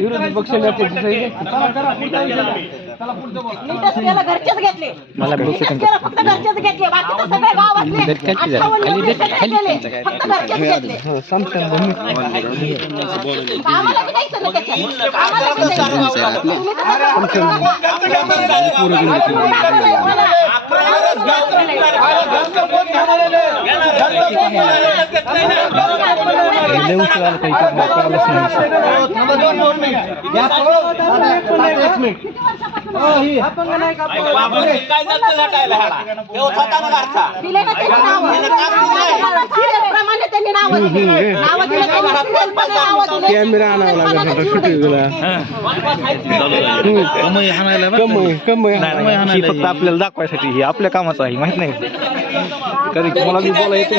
विरोधी पक्ष नेत्याची घरचेच घेतले मला फक्त घरचेच घेतले सगळे गावातले. अठ्ठावन्न खाली खाली घेतलेले. फक्त घरचेच घेतले हो समजा भूमी आम्हाला बी द्यायचं ना त्याच्यात. आम्हाला बी दिले ना त्यांनी नावं. प्रमाणे त्यांनी नावं दिली. नावं दिली. कॅमेरा आणावा लागला शूटिंगला. ही. फक्त आपल्याला दाखवायसाठी ही आपल्या कामाचं आहे माहीत नाही. कधी मला बी बोला येते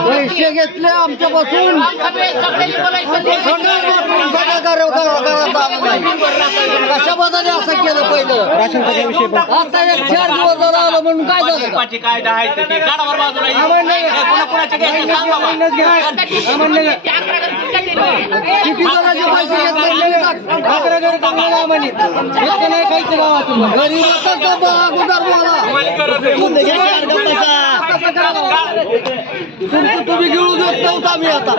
पैसे घेतले आमच्यापासून कशा बद्दल असं केलं पहिलं राशन कार्ड विषय पण आता एक चार दिवस जर आलं म्हणून काय झालं? किती जणांचे पैसे घेतले? गरीबाचा तो बा अगोदर तुमचं तुम्ही घेऊ देत नव्हता मी आता.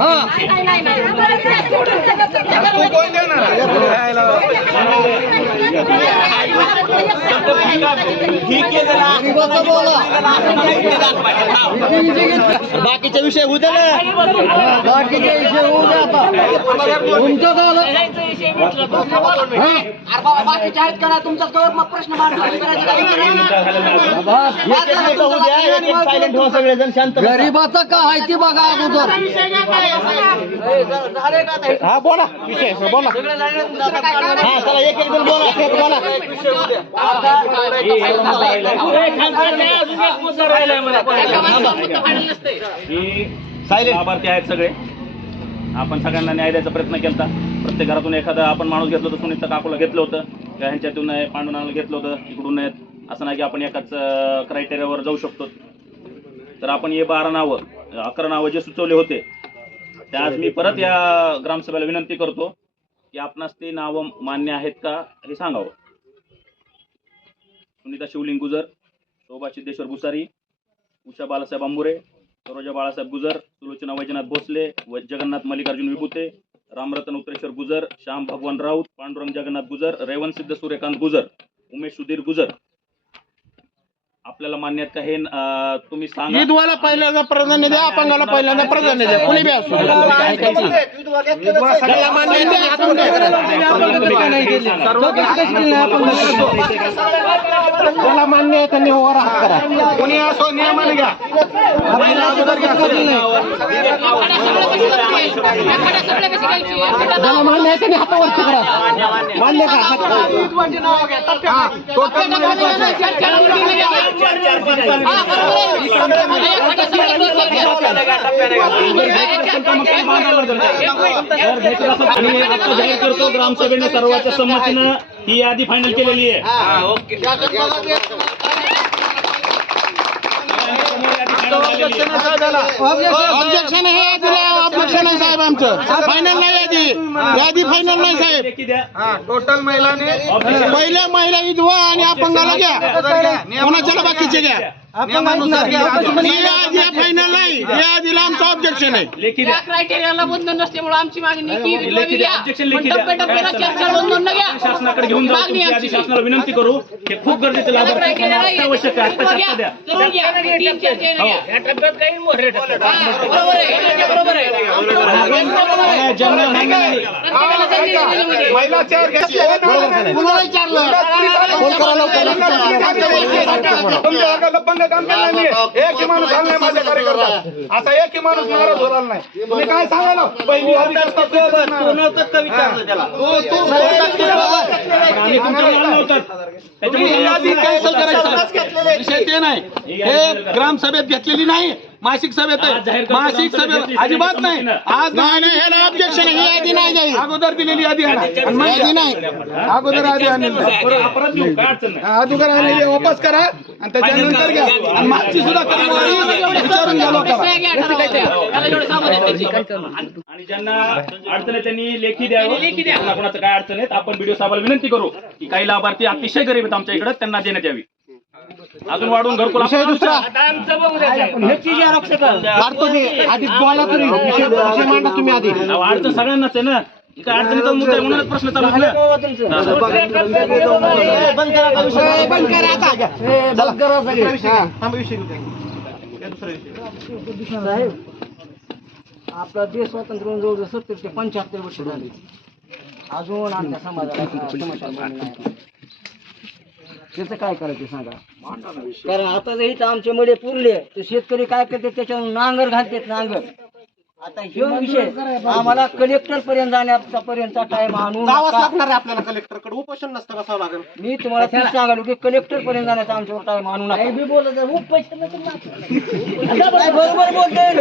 हा गरीबाचा बोला. बाकीच्या विषय उद्या ना. बाकीचे विषय होऊ द्या आता. तुमचं झालं. बाकीचे आहेत करा तुमचा कळत मग प्रश्न सगळेजण शांत गरीबाचं का आहे ती बघा अगोदर? हा बोला. विषय बोला. हा चला एक एक जण बोला एक बोला. लाभार्थी आहेत सगळे. आपण सगळ्यांना न्याय द्यायचा प्रयत्न केला प्रत्येक घरातून एखादा आपण माणूस घेतलं होतं सुनीता काकूला घेतलं होतं. ह्यांच्यातून आहे, पांडुनाला घेतलं होतं इकडून आहेत असं नाही की आपण एकाच क्रायटेरियावर जाऊ शकतो. तर आपण हे बारा नावं अकरा नावं जे सुचवले होते ते आज मी परत या ग्रामसभेला विनंती करतो की आपणास ते नावं मान्य आहेत का हे सांगावं. सुनीता शिवलिंग गुजर शोभा सिद्धेश्वर भुसारी उषा बालासाहेब आंबुरे सरोजा बाळासाहेब गुजर सुलोचना वैजनाथ भोसले व जगन्नाथ मल्लिकार्जुन विभूते रामरतन उत्तरेश्वर गुजर श्याम भगवान राऊत पांडुरंग जगन्नाथ गुजर रेवण सिद्ध सूर्यकांत गुजर उमेश सुधीर गुजर. आपल्याला मान्य आहेत का हे तुम्ही सांगा. ईदवाला पहिल्यांदा प्राधान्य द्या अपंगाला पहिल्यांदा प्राधान्य द्या. कुणी बी असो त्याला मान्य आपण काय करायचं? त्याला मान्य आहे त्यांनी ओव्हर हात करा. कोणी असो नियमाने घ्या. आपल्याला अगोदर घ्या. त्याला मान्य आहे त्यांनी हातावरती करा. मान्य का हात हा, total आणि आता जाहीर करतो ग्रामसभेने सर्वांच्या संमतीनं ही यादी फायनल केलेली आहे. ऑब्जेक्शन दिलं ऑब्जेक्शन आहे साहेब आमचं. फायनल नाही यादी. यादी फायनल नाही साहेब. टोटल महिलांनी पहिले महिला विधवा आणि अपंगाला घ्या. कोणाच्याला बाकीचे घ्या. ही फायनल नाही. या यादीला आमचं ऑब्जेक्शन आहे. क्रायटेरियाला बंधन नसल्यामुळे आमची मागणी टप्प्याटप्प्याला काय चर्चा बंधन. घ्या. शासनाकडे घेऊन जाऊ तुमची आधी. शासनाला विनंती करू हे खूप गरजेचं लाभार्थी. आवश्यक आहे. आत्ता घ्या. द्या. ज्यांना मान्य नाही असा एक माणूस नाराज होणार नाही. तुम्ही काय सांगायला पहिली पण आम्ही तुमच्या माल नव्हतात तुम्ही ही यादी कॅन्सल करायचं विषय ते नाही. हे ग्रामसभेत घेतलेली नाही. मासिक सभेत आज जाहीर आहे करतो मासिक सभेत घेतली, अजिबात नाही. आज नाही नाही ह्याला ऑब्जेक्शन ही यादी नाही अगोदर दिलेली यादी. आणि मग- नाही. अगोदर यादी आणलेली. परत परत घेऊ काय अडचण नाही. अगोदर आणलेली वापस करा. आणि त्याच्यानंतर घ्या. आणि मागची सुद्धा क्रमवारी विचारून घ्या लोकांना. आणि ज्यांना अडचण आहे त्यांनी लेखी द्यावं लेखी द्या. कोणाचं काय अडचण आहे आपण व्हिडिओ साहेबाला विनंती करू की काही लाभार्थी अतिशय गरीब आहेत आमच्या इकडे त्यांना देण्यात यावी. अजून वाढून घरकुल विषय दुसरा. मी आधी बोला तुम्ही. विषय विषय मांडा तुम्ही आधी. अहो, अडचण सगळ्यांनाच आहे ना? अडचणीचा मुद्दा आहे म्हणूनच प्रश्न चालू आहे ना? बंद करा विषय. बंद करा आता. बंद करा साहेब आपला देश स्वातंत्र्य होऊन जवळजवळ सत्तर ते पंच्याहत्तर वर्ष झाली. अजून आमच्या समाजाला समस्या. त्याचं काय करायचं सांगा. कारण आता जर इथं आमचे मडे पुरले तर शेतकरी काय करतात त्याच्यावर नांगर घालतात नांगर. आता हे विषय आम्हाला कलेक्टर पर्यंत जाण्याचा पर्यंतचा टाइम आणून जावंच नका. लागणार आहे आपल्याला कलेक्टरकडे उपोषण नसतं कसावं लागेल मी तुम्हाला तेच सांगालो की कलेक्टर पर्यंत जाण्याचा आमच्यावर टाइम आणू नका काय बरोबर काय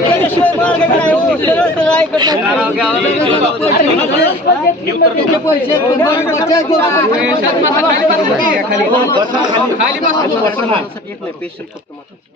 त्याच्याशिवाय मार्ग हो. सरळ सरळ ऐकत आपण केलेली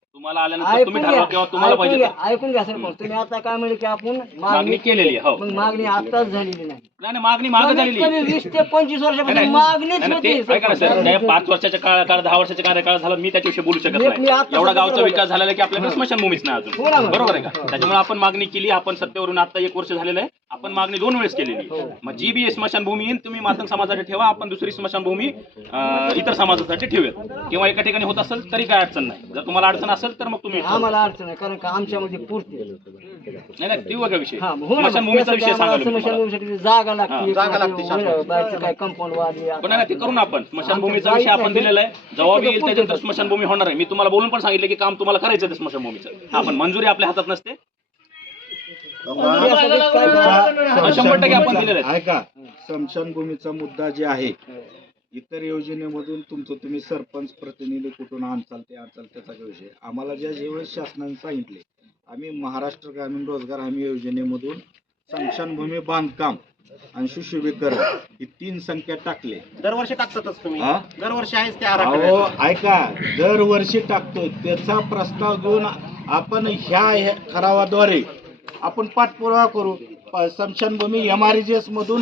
तुम्हाला आल्यानंतर ऐकून तुम्ही घ्या ठरवा किंवा तुम्हाला ऐकून पाहिजे घ्या ते. ऐकून घ्या सरपंच तुम्ही आता काय म्हणले की आपण मागणी मागणी केलेली आहे हो मग मागणी आताच झालेली नाही नाही नाही, मागणी मागं कमीत झालेली कमी. वीस ते पंचवीस वर्षापासून. मागणीच नाही, नाही, होती ते ऐका ना सर त्या पाच वर्षाच्या काळ काळ दहा वर्षाच्या कार्यकाळ झाला मी त्याच्याविषयी बोलू शकत मी- मी नाही आता एवढा गावचा बरोबर. विकास झालेला की आपल्याकडे स्मशानभूमीच नाही हो ना अजून. बरोबर आहे का त्याच्यामुळे आपण मागणी केली आपण सत्तेवरून आता एक वर्ष झालेलं आहे आपण मागणी दोन वेळेस केलेली हो. आहे. मग जी बी स्मशानभूमी येईल तुम्ही मातंग समाजासाठी ठेवा आपण दुसरी स्मशानभूमी अं, इतर समाजासाठी ठेवूया किंवा एका ठिकाणी होत असेल तरी काय अडचण नाही जर तुम्हाला अडचण असेल तर मग तुम्ही. आम्हाला अडचण आहे कारण का आमच्यामध्ये पुरते नाही नाही ती बघा विषय. हा, हो ना मग. स्मशानभूमीचा विषय त्यासाठी सांगा आम्हाला स्मशानभूमीसाठी जागा लागते जागा लागते किंवा बाहेरचं काय कंपाऊंड वाढली पण नाही, ते करू ना आपण. स्मशानभूमीचा विषय आपण दिलेला आहे. जबाब येईल त्याच्यानंतर स्मशानभूमी होणार आहे. मी तुम्हाला बोलून पण सांगितलं की काम तुम्हाला करायचं आहे ते स्मशानभूमीचं आपण मंजुरी आपल्या हातात नसते. शंभर टक्के आपण दिलेलं आहे ऐका स्मशानभूमीचा मुद्दा जे आहे इतर योजनेमधून तुमचं तुम्ही सरपंच प्रतिनिधी कुठून आणचाल ते आणचाल त्याचा विषय? आम्हाला ज्या ज्यावेळेस शासनाने सांगितले आम्ही महाराष्ट्र ग्रामीण रोजगार हमी योजनेमधून स्मशानभूमी बांधकाम आणि सुशोभीकरण ही तीन संख्या टाकले. दरवर्षी टाकतातच तुम्ही. हा? दरवर्षी आहेच ते अहो ऐका दरवर्षी टाकतो त्याचा प्रस्ताव घेऊन आपण ह्या ह्या ठरावाद्वारे आपण पाठपुरावा करू. स्मशानभूमी एम आर जी एस मधून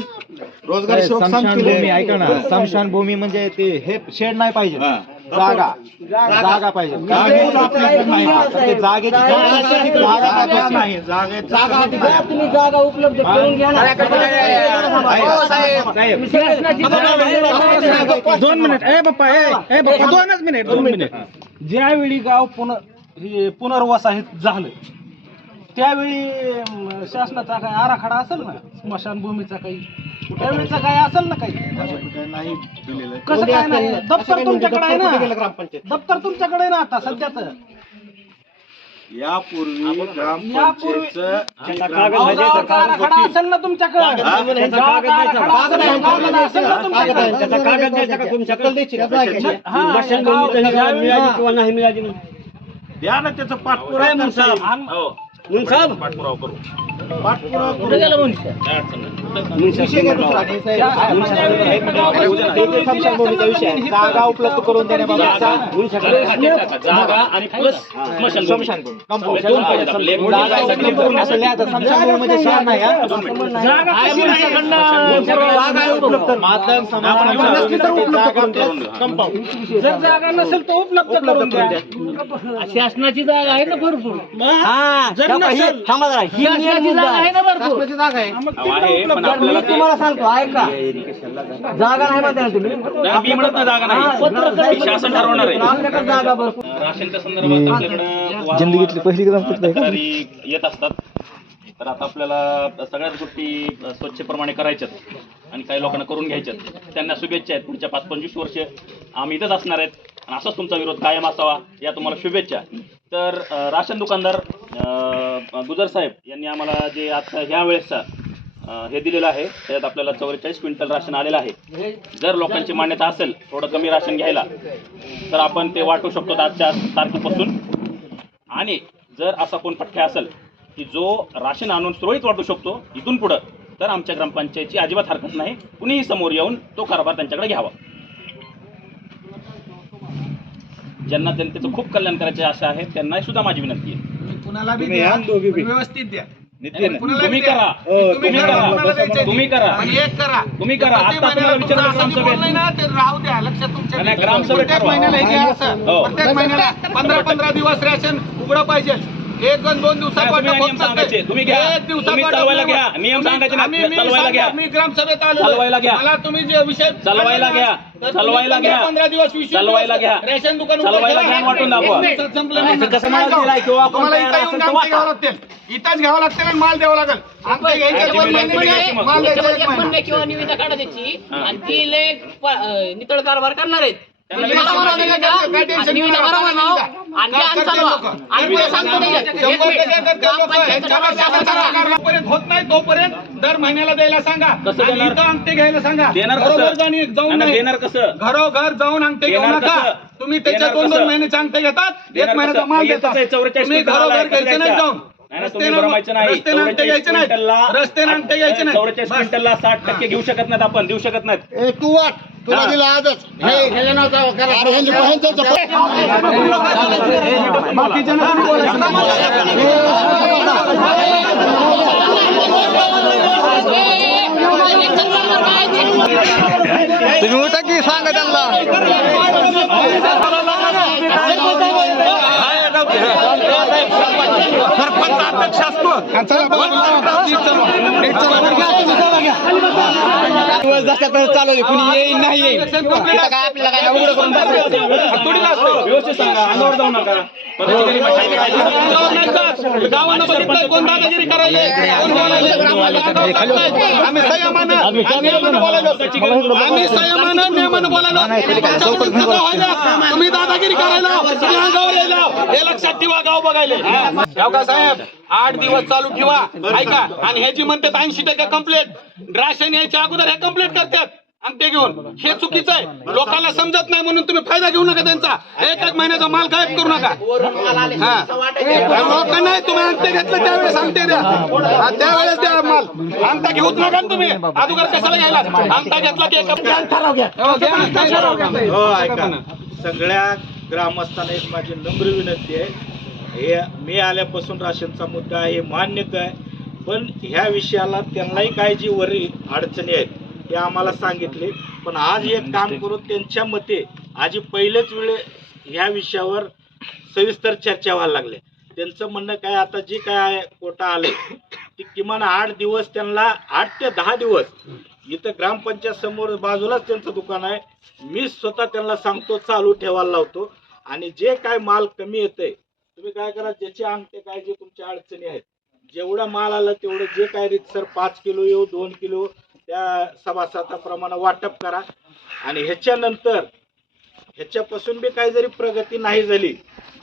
रोजगार स्मशानभूमी ऐका ना. स्मशानभूमी म्हणजे ते हे शेड नाही पाहिजे. हा. जागा. जागा. पाहिजे. जागेचं ते जागा. नाही जागे जागा द्या तुम्ही जागा उपलब्ध करून घ्या ना. हो, दोन मिनिट. ए बाप्पा. ए ए बाप्पा. दोनच मिनिट दोन मिनिट. ज्यावेळी गाव पुनर हे पुनर्वसाहित झालं. त्यावेळी शासनाचा काही आराखडा असेल ना? स्मशानभूमीचा काही? त्यावेळीचा काही असेल ना काही? नाही दिलेलं कसं काय नाही? दप्तर तुमच्याकडे आहे ना? ग्रामपंचायत? दप्तर तुमच्याकडे आहे ना आता सध्याच? यापूर्वी यापूर्वी- आराखडा असेल ना तुमच्याकडे? द्या ना त्याचं पाठपुरावा करता. येईल. पाठपुरावा करू. जागा उपलब्ध करून देण्याबाबतचा जागा आणि प्लस जागा नसेल तर उपलब्ध करून द्या. शासनाची जागा आहे ना भरपूर. नसेल शासनाची जागा आहे ना भरपूर. मग अहो, आहे पण मी आपल्याला ते- तुम्हाला सांगतो ऐका. जागा नाही. म्हणता ना तुम्ही. नाही, मी म्हणत नाही जागा नाही. शासन ठरवणार आहे. आपल्याकडे जागा भरपूर. राशनच्या संदर्भात आपल्याकडं जिंदगीतली पहिली? तक्रारी येत असतात. तर आता आपल्याला सगळ्याच गोष्टी स्वच्छप्रमाणे करायच्यात आणि काही लोकांना करून घ्यायच्यात. त्यांना शुभेच्छा आहेत. पुढच्या पाच पंचवीस वर्ष आम्ही इथंच असणार आहेत. आणि असाच तुमचा विरोध कायम असावा या तुम्हाला शुभेच्छा. तर अं, राशन दुकानदार गुजर साहेब यांनी आम्हाला जे आता ह्या वेळेसचा हे दिलेलं आहे त्याच्यात आपल्याला चौवेचाळीस क्विंटल राशन आलेलं आहे. जर लोकांची मान्यता असेल थोडं कमी राशन घ्यायला तर आपण ते वाटू शकतो आजच्या तारखेपासून. आणि जर असा कोण पठ्ठ्या असेल की जो राशन आणून सुरळीत वाटू शकतो इथून पुढं तर आमच्या ग्रामपंचायतची अजिबात हरकत नाही. कुणीही समोर येऊन तो कारभार त्यांच्याकडे घ्यावा. ज्यांना जनतेचं खूप कल्याण करायचे आशा आहे त्यांनाही सुद्धा माझी विनंती आहे. कुणाला बी तुम्ही द्या या दोघी बी. व्यवस्थित द्या नितीन कुणाला तुम्ही बी द्या. करा हो, तुम्ही तुम्ही करा करा कुणाला द्यायचं तुम्ही ते. करा पण एक करा तुम्ही करा. प्रत्येक आता तुम्हाला महिन्याला विचारलं तुमचं असं ग्रामसभेत. बोलणं ना, ते राहू द्या लक्षात तुमच्या नाही, ग्रामसभेत प्रत्येक ठरवा. महिन्याला हे घ्या असं हो. प्रत्येक महिन्याला पंधरा पंधरा दिवस राशन उघडं पाहिजे एक दोन दोन तुम्ही होत नियम सांगायचे. तुम्ही घ्या. एक तुम्ही चालवायला घ्या. नियम सांगायचे ना, आम्ही- मी चालवायला सांगा, घ्या. मी ग्रामसभेत आलो चालवायला घ्या. मला तुम्ही जे विषय चालवायला घ्या. चालवायला पंधरा- घ्या. पंधरा दिवस वीस चालवायला घ्या. रेशन दुकान चालवायला. घ्या, वाटून दाखवा. एक दिवसात संपलं नाही. कसं माल दिलाय किंवा आपण तुम्हाला तयार इथं येऊन असेल तर आमचे वाटा. घ्यावं लागतील इथंच घ्यावं लागतील आणि माल द्यावा लागेल आमच्या घ्यायचे एक दोन महिने महिने द्यायचे मग. माल द्यायचा एक त्याच्यामध्ये एक महिना म्हणणे किंवा निविदा काढा त्याची हा. आणि ती अं, नितळ कारभार करणार आहेत होत नाही तोपर्यंत दर महिन्याला द्यायला सांगा? इथं अंगठे घ्यायला सांगा. देणार बरोबर जाऊन. देणार कसं? घरोघर जाऊन अंगठे घेऊ नका? तुम्ही त्याच्या दोन दोन? महिन्याचे अंगठे घेतात. एक महिन्याचा? माल देतात. आहे, 44 तुम्ही घरोघर घ्यायचे नाही? जाऊन. 44 घ्यायचे नाही. क्विंटलला साठ टक्के घेऊ शकत नाहीत आपण. देऊ शकत नाहीत. तू वाट. तुला हा. दिला आजच हा. हे. तुम्ही उठा की सांगा त्यांना सरपंच अध्यक्ष असतो चला चला. चला. दिवस जास्त चालवले कुणी येईल नाही येईल काय आपल्याला काय उघडं करून. व्यवस्थित सांगा अंगावर जाऊ नका पदाधिकारी माहिती काय गावात नाही जात. गावानं बघितलं कोण दादागिरी करायले कोण बोलायले. आम्ही संयमानं आम्ही नियमानं बोलायलो. आम्ही संयमानं नियमानं बोलायलो तुमच्याकडून सगळं व्हायला. तुम्ही दादागिरी करायला तुम्ही अंगावर यायला हे लक्षात ठेवा गाव बघायले साहेब आठ दिवस चालू ठेवा. ऐका आणि ह्याची म्हणतात ऐंशी टक्के कंप्लेंट राशन यायच्या अगोदर हे कंप्लेंट करतात. अंगठे घेऊन. हे चुकीचं आहे. लोकांना समजत नाही म्हणून तुम्ही फायदा घेऊ नका त्यांचा. एक एक महिन्याचा माल गायब करू नका. हा. नाही तुम्ही अंगठे घेतले त्यावेळेस अंगठे द्या. त्यावेळेस द्या माल. अंगठा घेऊच नका ना तुम्ही. अगोदर कशाला घ्यायला? अंगठा घेतला की हो. हो सगळ्या ग्रामस्थांना एक माझी नम्र विनंती आहे. हे मी आल्यापासून राशनचा मुद्दा आहे मान्य आहे पण ह्या विषयाला त्यांनाही काय जी वरी अडचणी आहेत ते आम्हाला सांगितले. पण आज एक काम करून त्यांच्या मते आजी पहिलेच वेळे ह्या विषयावर सविस्तर चर्चा व्हायला लागल्या त्यांचं म्हणणं काय आता जे काय आहे कोटा आले ती किमान आठ दिवस त्यांना आठ ते दहा दिवस इथं ग्रामपंचायत समोर बाजूलाच त्यांचं दुकान आहे. मी स्वतः त्यांना सांगतो चालू ठेवायला लावतो. आणि जे काय माल कमी येतंय तुम्ही काय करा ज्याचे अंगठे काय जे तुमच्या अडचणी आहेत जेवढा माल आला तेवढं जे काय रितसर पाच किलो येऊ दोन किलो त्या सभासदाप्रमाणे वाटप करा आणि ह्याच्यानंतर ह्याच्यापासून बी काही जरी प्रगती नाही झाली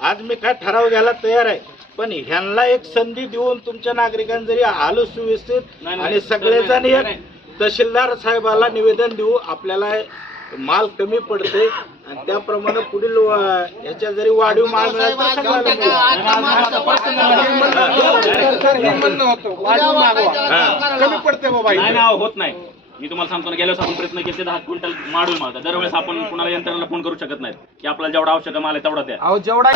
आज मी काय ठराव घ्यायला तयार आहे पण ह्यांना एक संधी देऊन तुमच्या नागरिकांनी जरी आलो सुव्यवस्थित आणि सगळेजण एक. तहसीलदार साहेबाला निवेदन देऊ आपल्याला माल कमी पडते आणि त्याप्रमाणे पुढील ह्याच्या जरी वाढीव माल मिळाला होत नाही मी तुम्हाला सांगतो ना गेल्या वर्षी आपण प्रयत्न केले दहा क्विंटल माडून मागता दरवेळेस आपण कुणाला यंत्रणेला फोन करू शकत नाही की आपल्याला जेवढा आवश्यक माल आहे तेवढा द्या.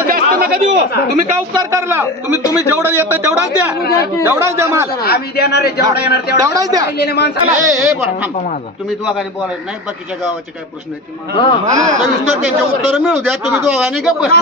जास्त नका देऊ तुम्ही काय उपकार करला तुम्ही तुम्ही जेवढं येतं तेवढाच द्या. तेवढाच द्या माल. आम्ही देणार आहे जेवढा येणार तेवढाच द्या. राहिलेल्या माणसाला ए, ए, बरं, थांब. तुम्ही दोघांनी बोलायचं नाही बाकीच्या गावाचे काय प्रश्न आहेत ते मला- सविस्तर त्यांचे उत्तर मिळू द्या तुम्ही दोघांनी गप्प बसा.